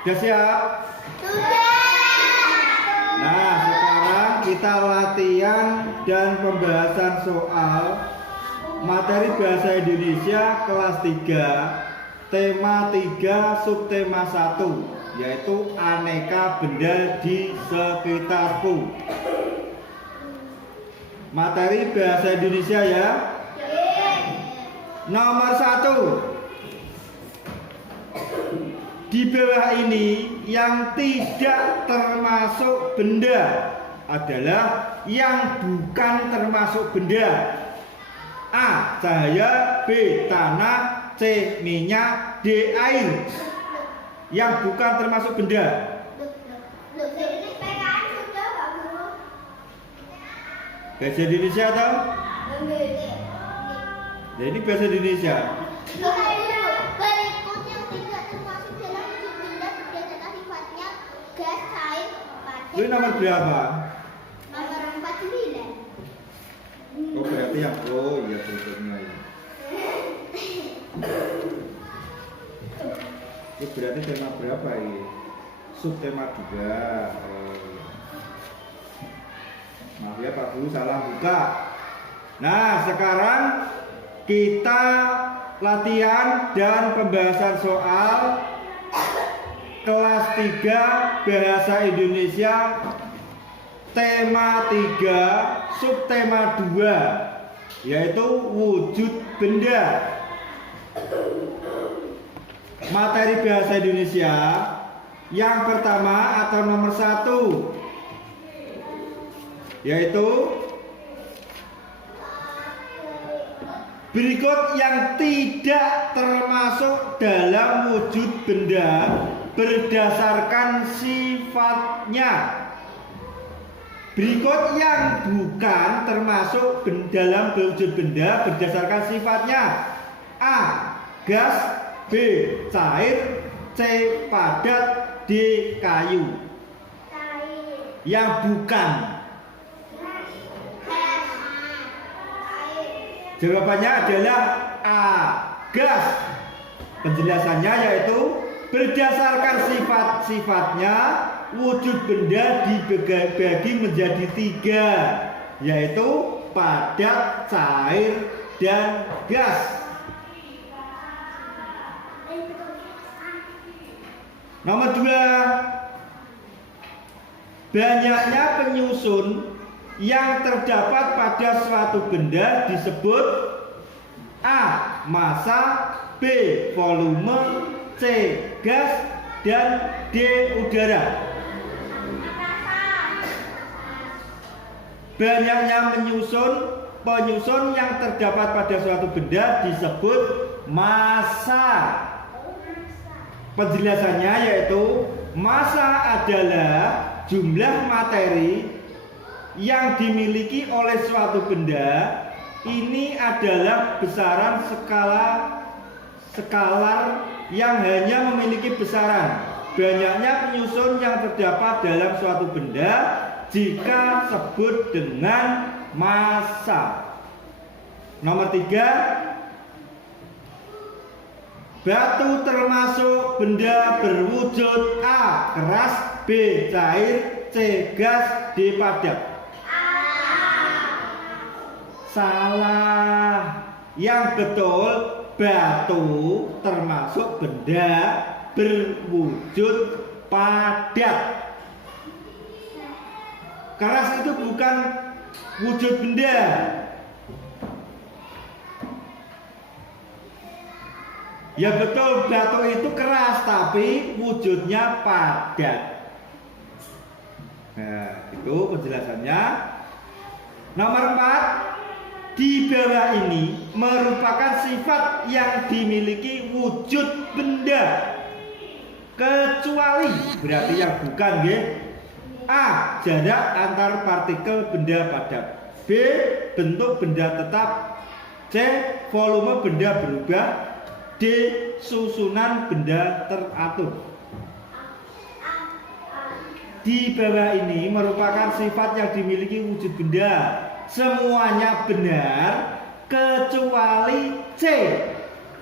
Sudah siap? Nah, sekarang kita latihan dan pembahasan soal materi bahasa Indonesia kelas 3, tema 3, subtema 1, yaitu aneka benda di sekitarku. Materi bahasa Indonesia ya. Nomor 1. Di bawah ini yang tidak termasuk benda adalah yang bukan termasuk benda. A. Cahaya, B. Tanah, C. Minyak, D. Air. Yang bukan termasuk benda. Bahasa Indonesia atau? Ya, ini bahasa Indonesia. Itu nomor berapa? Nomor 49. Oh, berarti yang iya berikutnya ya. Itu berarti tema berapa ini? Subtema 2. Maaf ya Pak Guru, salah buka. Nah, sekarang kita latihan dan pembahasan soal kelas 3 Bahasa Indonesia tema 3 subtema 2, yaitu wujud benda. Materi bahasa Indonesia yang pertama atau nomor 1, yaitu berikut yang tidak termasuk dalam wujud benda berdasarkan sifatnya. Berikut yang bukan termasuk dalam wujud benda berdasarkan sifatnya. A. Gas, B. Cair, C. Padat, D. Kayu. Yang bukan. Jawabannya adalah A. Gas. Penjelasannya yaitu berdasarkan sifat-sifatnya wujud benda dibagi menjadi 3, yaitu padat, cair, dan gas. Nomor 2. Banyaknya penyusun yang terdapat pada suatu benda disebut A. Massa, B. Volume, C. Gas, dan D. Udara. Banyaknya penyusun yang terdapat pada suatu benda disebut massa. Penjelasannya yaitu massa adalah jumlah materi yang dimiliki oleh suatu benda. Ini adalah besaran skalar yang hanya memiliki besaran. Banyaknya penyusun yang terdapat dalam suatu benda jika sebut dengan massa. Nomor 3. Batu termasuk benda berwujud A. Keras, B. Cair, C. Gas, D. Padat. Salah. Yang betul, batu termasuk benda berwujud padat. Keras itu bukan wujud benda. Ya betul, batu itu keras tapi wujudnya padat. Nah, itu penjelasannya. Nomor 4. Di bawah ini merupakan sifat yang dimiliki wujud benda kecuali, berarti yang bukan ya. A. Jarak antar partikel benda padat, B. Bentuk benda tetap, C. Volume benda berubah, D. Susunan benda teratur. Di bawah ini merupakan sifat yang dimiliki wujud benda. Semuanya benar kecuali C.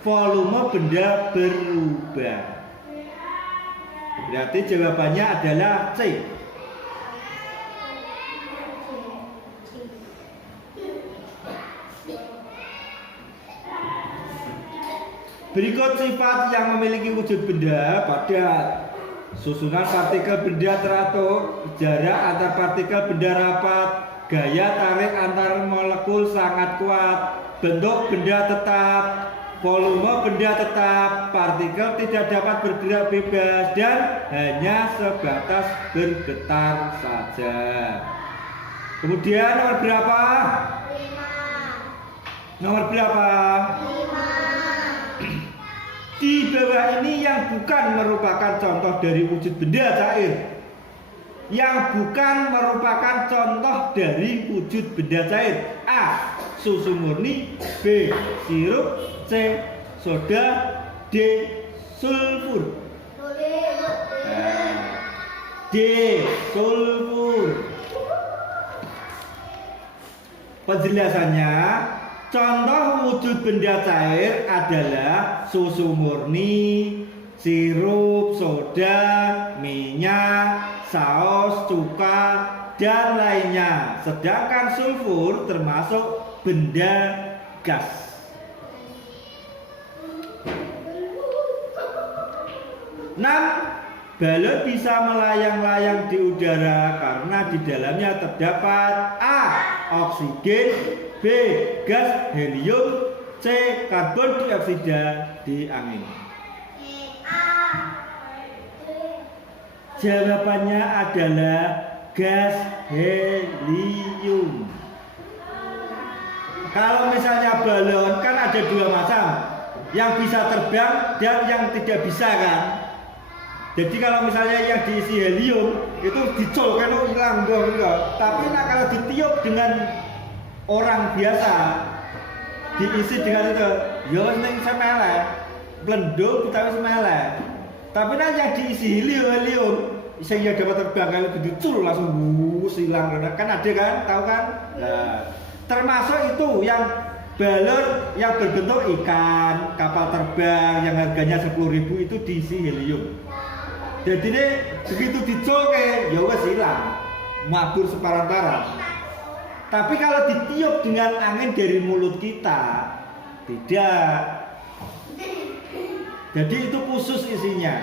Volume benda berubah. Berarti jawabannya adalah C. Berikut sifat yang memiliki wujud benda pada susunan partikel benda teratur, jarak antar partikel benda rapat, gaya tarik antar molekul sangat kuat, bentuk benda tetap, volume benda tetap, partikel tidak dapat bergerak bebas dan hanya sebatas bergetar saja. Kemudian nomor berapa? 5. Nomor berapa? 5. Di bawah ini yang bukan merupakan contoh dari wujud benda cair. Yang bukan merupakan contoh dari wujud benda cair. A. Susu murni. B. Sirup. C. Soda. D. Sulfur. D. Sulfur. Penjelasannya, contoh wujud benda cair adalah susu murni, sirup, soda, minyak, saus, cuka, dan lainnya. Sedangkan sulfur termasuk benda gas. Enam, balon bisa melayang-layang di udara karena di dalamnya terdapat A. Oksigen, B. Gas helium, C. Karbon dioksida, D. angin. Jawabannya adalah gas helium. Kalau misalnya balon kan ada dua macam, yang bisa terbang dan yang tidak bisa kan. Jadi kalau misalnya yang diisi helium itu dicol kan hilang dong gitu. Tapi nah kalau ditiup dengan orang biasa diisi dengan itu, ya ning semele, blendung kita semele. Tapi nah yang diisi helium sehingga dapat terbang kalau dicul langsung hilang kan ada kan, tahu kan? Nah, termasuk itu yang balon yang berbentuk ikan, kapal terbang yang harganya 10.000 itu diisi helium. Jadi ini begitu dicolke ya wes hilang, mabur separan-paran. Tapi kalau ditiup dengan angin dari mulut kita tidak. Jadi itu khusus isinya.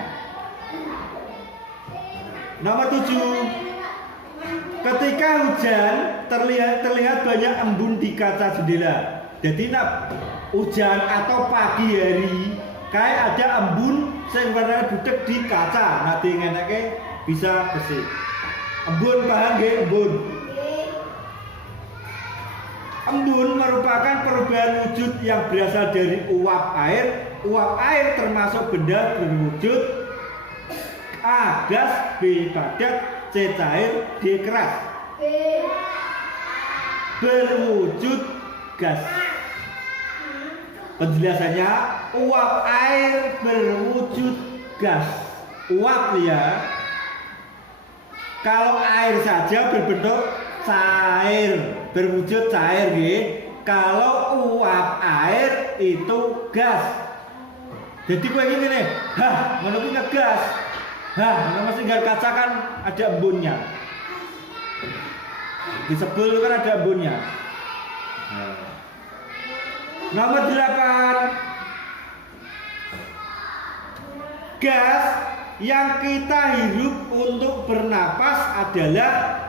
Nomor 7. Ketika hujan terlihat banyak embun di kaca jendela. Jadi hujan atau pagi hari kayak ada embun sing warna budek di kaca, nanti ngeneke bisa bersih. Embun paham nggih? Embun merupakan perubahan wujud yang berasal dari uap air. Uap air termasuk benda berwujud A. Gas, B. Padat, C. Cair, D. Keras. Berwujud gas. Penjelasannya, uap air berwujud gas. Uap ya. Kalau air saja berbentuk cair, berwujud cair gitu. Kalau uap air itu gas. Jadi gue gini nih, menurut ngegas. Mesti nggak kaca kan ada embunnya. Di sebel kan ada embunnya. Nomor 8. Gas yang kita hirup untuk bernapas adalah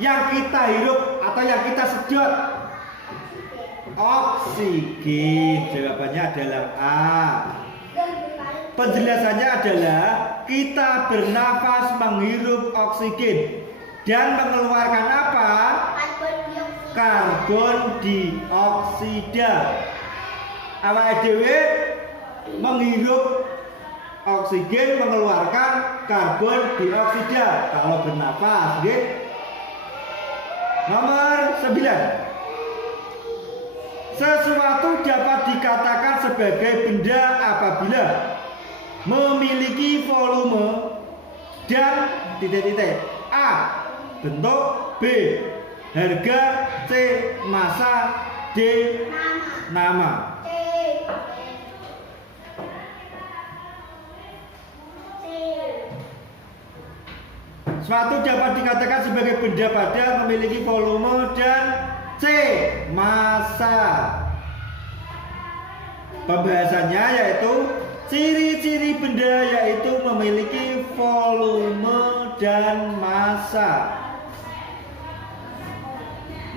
yang kita hirup atau yang kita sedot. Oksigen. Jawabannya adalah A. Penjelasannya adalah kita bernapas menghirup oksigen dan mengeluarkan apa? Karbon dioksida. Awake dhewe menghirup oksigen, mengeluarkan karbon dioksida kalau bernapas, nggih. Nomor 9. Sesuatu dapat dikatakan sebagai benda apabila memiliki volume dan titik-titik. A. Bentuk. B. Harga. C. Massa. D. Nama. Suatu dapat dikatakan sebagai benda padat memiliki volume dan C. Massa. Pembahasannya yaitu ciri-ciri benda yaitu memiliki volume dan massa.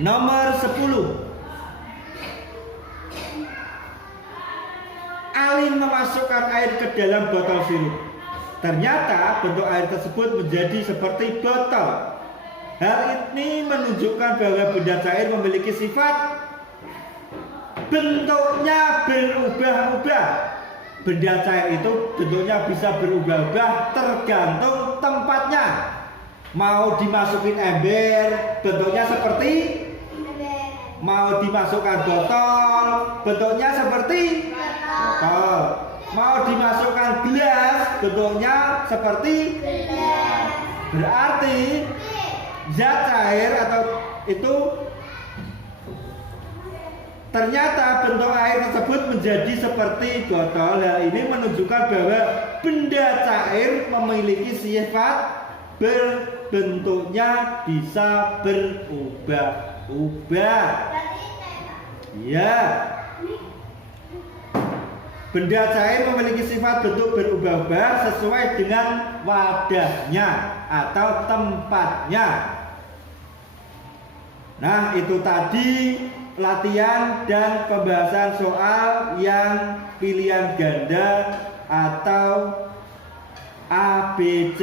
Nomor 10. Alin memasukkan air ke dalam botol sirup. Ternyata bentuk air tersebut menjadi seperti botol. Hal ini menunjukkan bahwa benda cair memiliki sifat bentuknya berubah-ubah. Benda cair itu bentuknya bisa berubah-ubah tergantung tempatnya. Mau dimasukin ember, bentuknya seperti, mau dimasukkan botol, bentuknya seperti botol. Mau dimasukkan gelas, bentuknya seperti gelas. Berarti zat cair atau itu ternyata bentuk air tersebut menjadi seperti botol. Hal ini menunjukkan bahwa benda cair memiliki sifat bentuknya bisa berubah-ubah. Ya. Benda cair memiliki sifat bentuk berubah-ubah sesuai dengan wadahnya atau tempatnya. Nah, itu tadi latihan dan pembahasan soal yang pilihan ganda atau ABC.